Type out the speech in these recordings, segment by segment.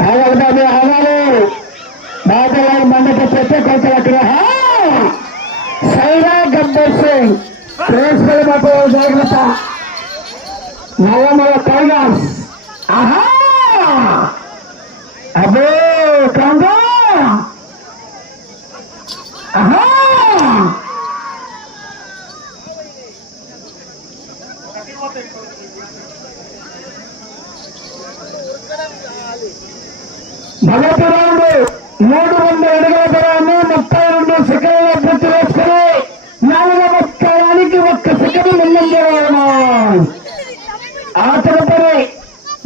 ఆగాలి బాబు ఆగాలి బాబు మండప చెట్టు కొంచెం అక్కడ సైరా గబ్బర్ సింగ్ ప్రేస్పల్ బాబు జాగ్రత్త. నల్లమల టైగర్స్. ఆహా! అబ్బో కాంగా ఆహా! మొదటి రౌండ్ మూడు వందల అడుగుల దూరాన్ని ముప్పై రెండు సెకండ్ల పూర్తి చేసుకుని నాలుగవ స్థానానికి ఒక్క సెకండ్ ముందంజలో ఆ తదుపరి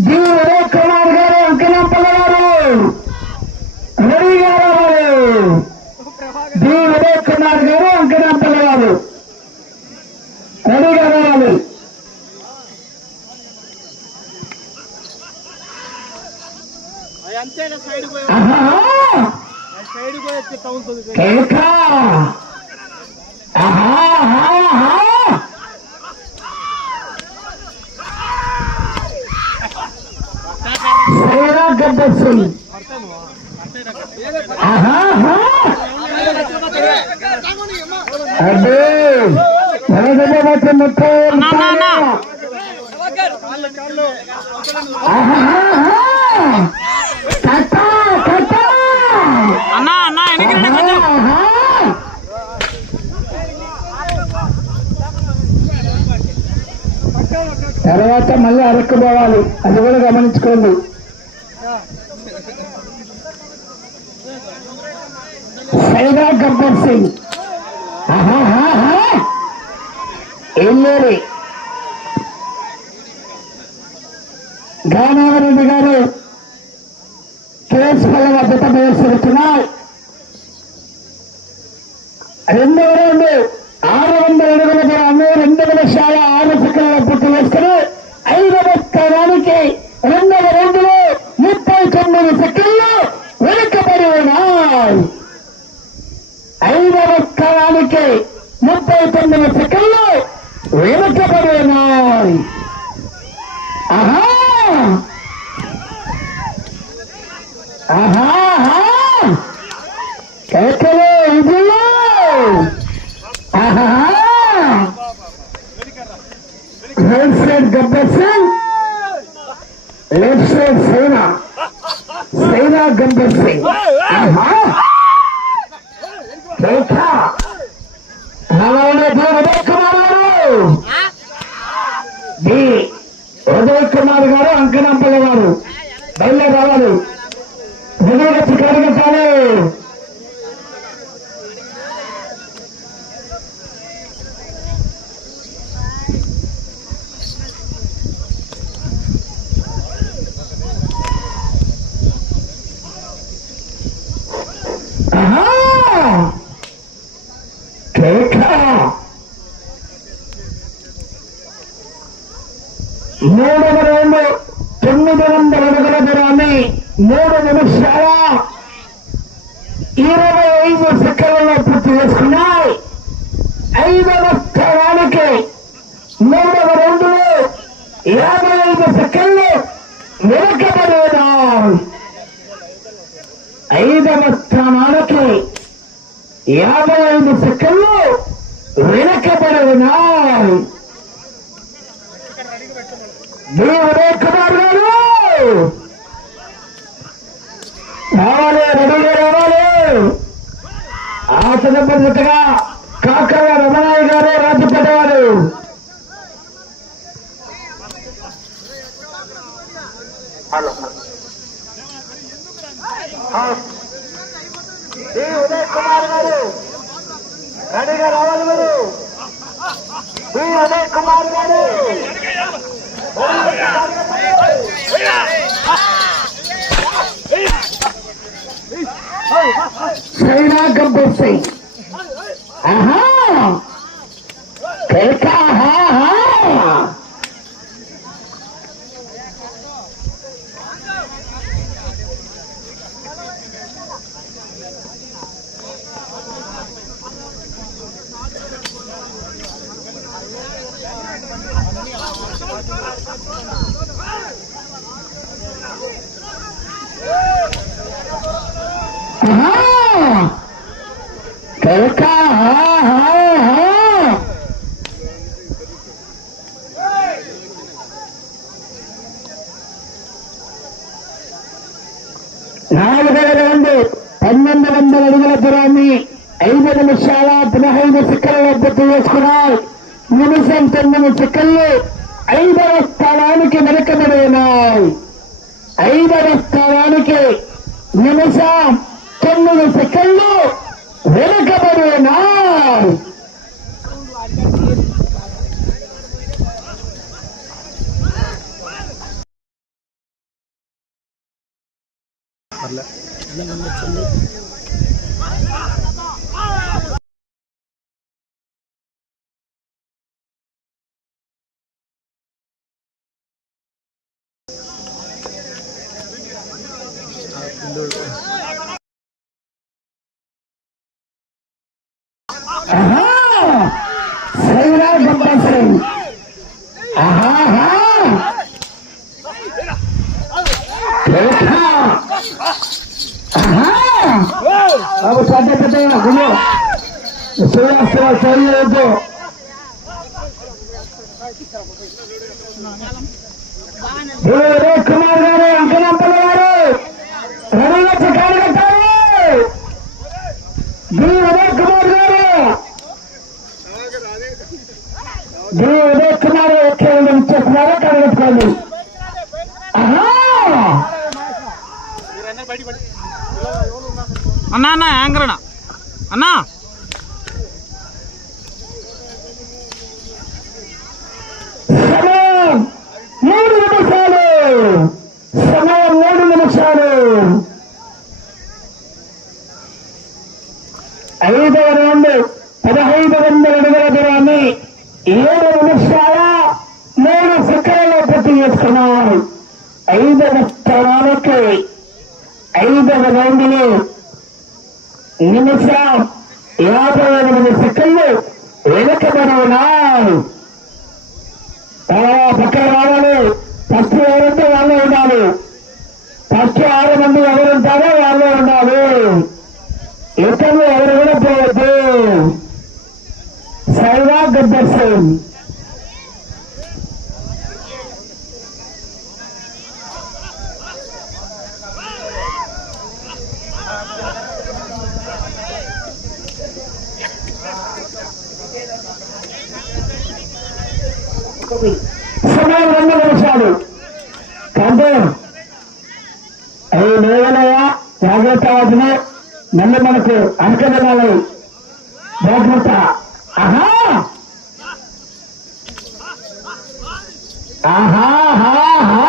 డి ఉదయ్ కుమార్ గారు అంకనంపల్ల గారు రెడీగా రావాలి డి ఉదయ్ కుమార్ గారు అంకనంపల్ల గారు రెడీగా రావాలి అంతేనా సైడ్ పోయి ఆహా సైడ్ పోయి తగులుతుంది కేక ఆహా ఆహా సేరా గబ్బర్ సింగ్ అబ్బే మనగడ వచ్చే ముప్పై ఆహా ఆహా కట్ట కట్ట అన్నా అన్నా వెనక్కి రండి కొంచెం ఆహా తర్వాత మళ్ళీ అరక్కపోవాలి అది కూడా గమనించుకోండి. సైదా గబ్బర్ సింగ్. ఆహాహాహా. ఎల్లేరి గానారెడ్డి గారు కేసు పల్లవ జత ప్రవేశిస్తున్నారు రెండవ రెండు ఆరు వందల అడుగుల దూరాన్ని రెండు నిమిషాల ఆరు సెకండ్ల పూర్తి రెండవ రౌండ్లో ముప్పై తొమ్మిది సెకండ్లు వెనుకబడి ఉన్నాయి. ఐదవ స్థానానికి ముప్పై తొమ్మిది సెకండ్లు వెనుకబడి ఉన్నాయి. ఆహా! ఆహా ఆహా కేకలు ఇదిలో ఆహా right side Gabbar Singh left side సేనా? సేనా గబ్బర్ సింగ్. ఆహా! కేక! ఉదయ్ కుమార్ గారు! బి ఉదయ్ కుమార్ గారు అంకనంపల్లి గారు. బయలుదేరి రావాలి. దిగువ వచ్చి కడిగట్టాలి ఆహా! కేక మూడవ రౌండ్ తొమ్మిది వందల అడుగుల దూరాన్ని మూడు నిమిషాల ఇరవై ఐదు సెకండ్లలో పూర్తి చేసుకున్నాయి. ఐదవ స్థానానికి మూడవ రౌండ్లో యాభై ఐదు సెకండ్లు వెనుకబడి ఐదవ స్థానానికి యాభై ఐదు సెకండ్లు వెనకబడి ఉన్నాయి కుమార్ గారు! రావాలి రెడీగా రావాలి ఆసన పద్ధతిగా కాకర రమణయ్య గారు రాజపేట వారు ఉదయ్ కుమార్ గారు రెడీగా రావాలి మీరు డి ఉదయ్ కుమార్ గారు Yeah! గబ్బర్ సింగ్ ఆహా కేకా హా హా ఆహా కేకా హా హా హా నాలుగవ రౌండ్ పన్నెండు వందల అడుగుల దూరాన్ని ఐదు నిమిషాల పదహైదు సెకండ్ల పూర్తి చేసుకున్నాయి నిమిషం తొమ్మిది సెకండ్లు ఐదవ స్థానానికి వెనకబడి ఉన్నాయి ఐదవ స్థానానికి నిమిషం తొమ్మిది సెకండ్లు వెనకబడి ఉన్నాయి ఆహా సైరా కంపల్సరీ బాబు సడ్డ పెట్టాయా గుళ్ళు. సేవ సేవ చేయలేదు కుమార్ డి ఉదయ్ కుమార్ ఎక్కడ ఇచ్చేస్తున్నారు కడగట్టుకోండి అన్నా అన్న యాంకర్ అన్న. అన్నా సమయం మూడు నిమిషాలు. సమయం మూడు నిమిషాలు. ఐదవ రౌండ్ పదహైదు వందల అడుగుల దూరాన్ని ఏడు ఐదవ స్థానానికి ఐదవ రౌండ్లో నిమిషం యాభై ఎనిమిది సెకండ్లు సమయం రెండు నిమిషాలు. కాంటే అవి లేవనయ్యా. జాగ్రత్త వాటిని మళ్ళీ మనకు అనుకరణాలు జాగ్రత్త. ఆహా! ఆహా హా హా!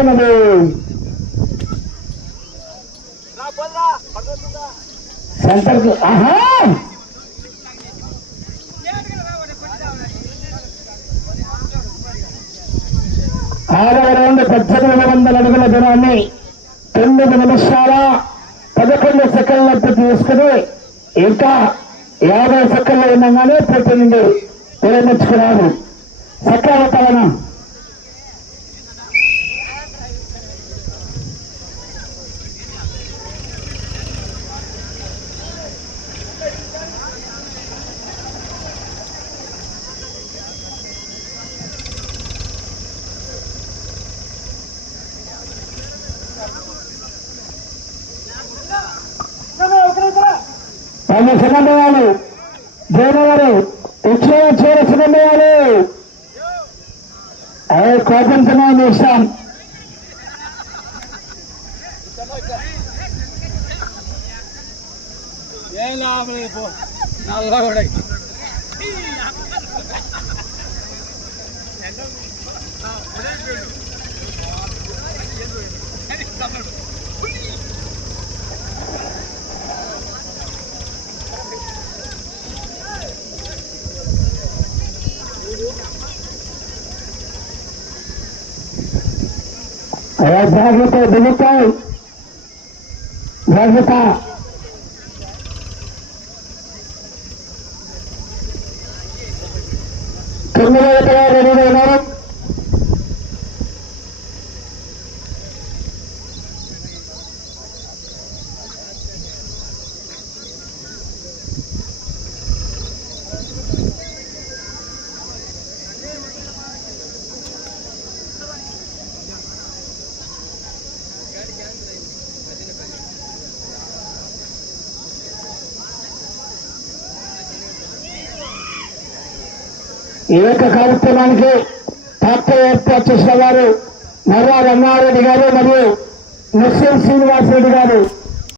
ఉన్నది సెంటర్ ఆహా! ఆరవ రౌండ్ పద్దెనిమిది వందల అడుగుల దినాన్ని తొమ్మిది నిమిషాల పదకొండు సెకండ్లకు తీసుకుని ఇంకా యాభై సెకండ్లు ఉన్నాగానే ప్రతినిధి విరమించుకున్నారు సకాలతలనం సకాలతనం పది సమన్వయాలు జయనగారు ఇచ్చిన చేర సమన్వయాలు అదే కోపం సమయం ఇస్తాం ఏం Aí as vai votar, vai votar. Vai votar. ఈ యొక్క కార్యక్రమానికి పాత్ర ఏర్పాటు చేసిన వారు నర్రా రంగారెడ్డి గారు మరియు నర్సింగ్ శ్రీనివాసరెడ్డి గారు.